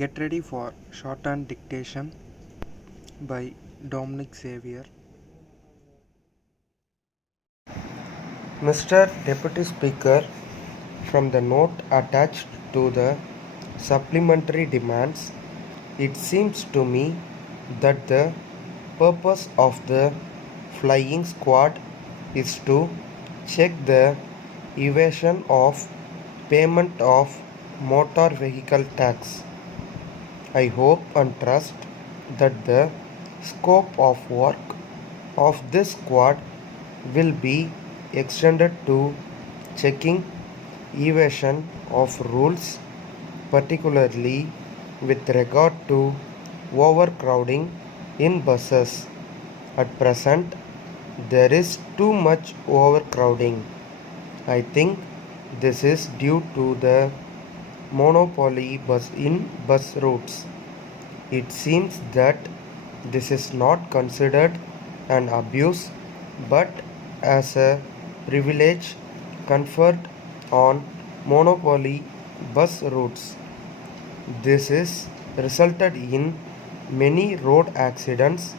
Get ready for shorthand dictation by Dominic Xavier. Mr. Deputy Speaker, from the note attached to the supplementary demands, it seems to me that the purpose of the flying squad is to check the evasion of payment of motor vehicle tax. I hope and trust that the scope of work of this squad will be extended to checking evasion of rules, particularly with regard to overcrowding in buses. At present, there is too much overcrowding. I think this is due to the monopoly bus routes. It seems that this is not considered an abuse but as a privilege conferred on monopoly bus routes. This has resulted in many road accidents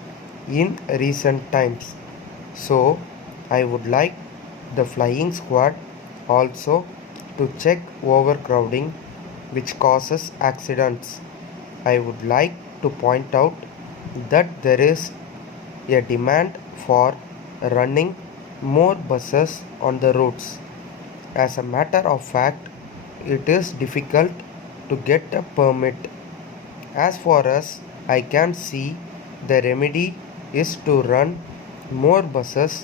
in recent times. So, I would like the flying squad also to check overcrowding which causes accidents. I would like to point out that there is a demand for running more buses on the roads. As a matter of fact, it is difficult to get a permit. As far as I can see, the remedy is to run more buses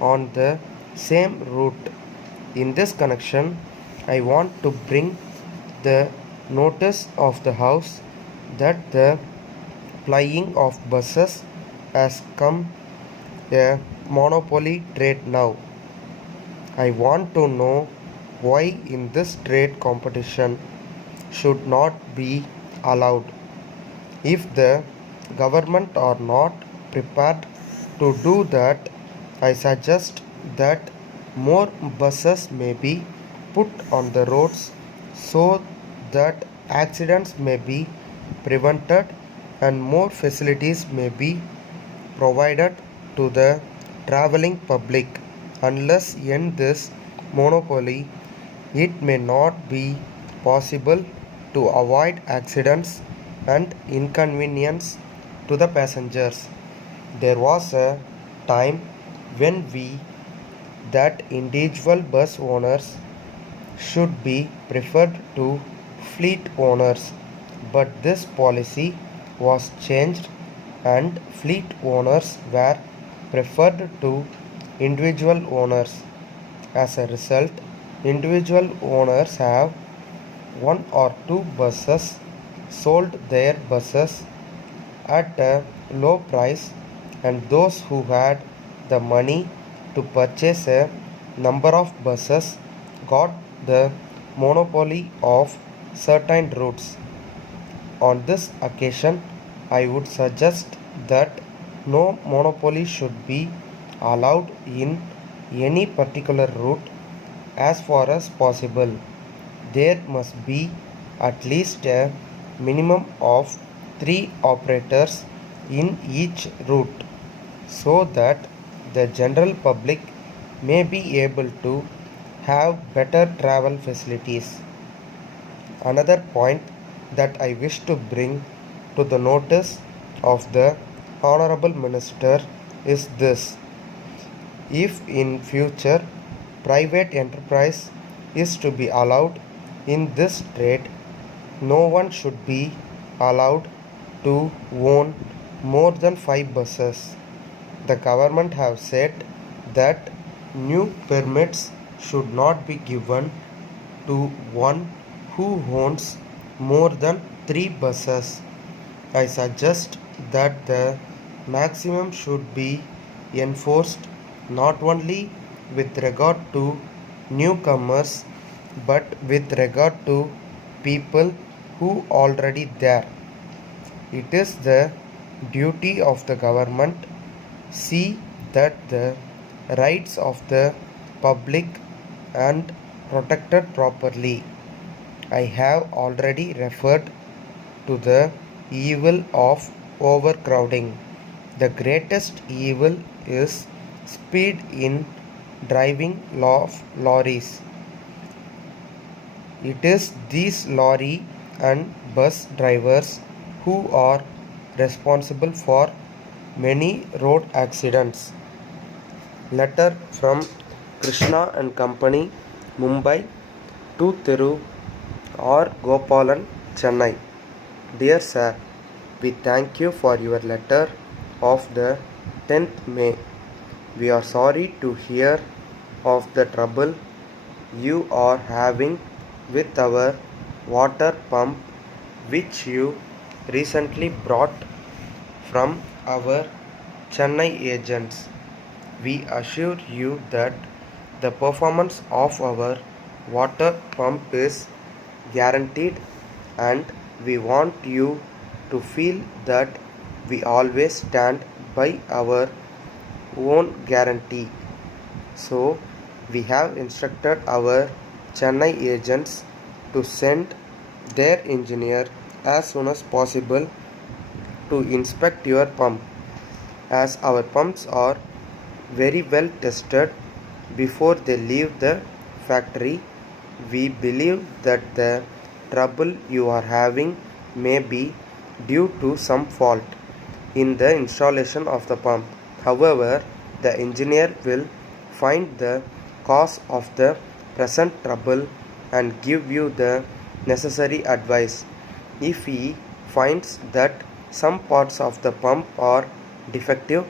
on the same route. In this connection, I want to bring the notice of the House that the flying of buses has come a monopoly trade now. I want to know why in this trade competition should not be allowed. If the government are not prepared to do that, I suggest that more buses may be put on the roads so that accidents may be prevented and more facilities may be provided to the traveling public. Unless end this monopoly, it may not be possible to avoid accidents and inconvenience to the passengers. There was a time when we that individual bus owners should be preferred to fleet owners, but this policy was changed and fleet owners were preferred to individual owners. As a result, individual owners have one or two buses sold their buses at a low price, and those who had the money to purchase a number of buses got the monopoly of certain routes. On this occasion, I would suggest that no monopoly should be allowed in any particular route as far as possible. There must be at least a minimum of 3 operators in each route so that the general public may be able to have better travel facilities. Another point that I wish to bring to the notice of the Honorable Minister is this. If in future private enterprise is to be allowed in this trade, no one should be allowed to own more than 5 buses. The government have said that new permits should not be given to one who owns more than 3 buses. I suggest that the maximum should be enforced not only with regard to newcomers but with regard to people who already there. It is the duty of the government see that the rights of the public and protected properly. I have already referred to the evil of overcrowding. The greatest evil is speed in driving lorries. It is these lorry and bus drivers who are responsible for many road accidents. Letter from Krishna and Company, Mumbai to Thiru R. Gopalan, Chennai. Dear Sir, we thank you for your letter of the 10th May. We are sorry to hear of the trouble you are having with our water pump which you recently brought from our Chennai agents. We assure you that the performance of our water pump is guaranteed, and we want you to feel that we always stand by our own guarantee. So, we have instructed our Chennai agents to send their engineer as soon as possible to inspect your pump. As our pumps are very well tested before they leave the factory, we believe that the trouble you are having may be due to some fault in the installation of the pump. However, the engineer will find the cause of the present trouble and give you the necessary advice. If he finds that some parts of the pump are defective,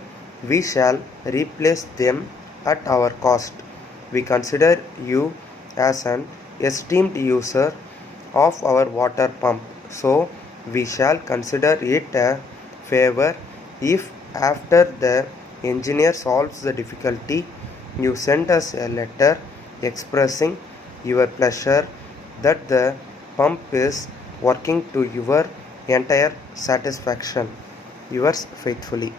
we shall replace them at our cost. We consider you as an esteemed user of our water pump, so we shall consider it a favor if after the engineer solves the difficulty, you send us a letter expressing your pleasure that the pump is working to your entire satisfaction. Yours faithfully.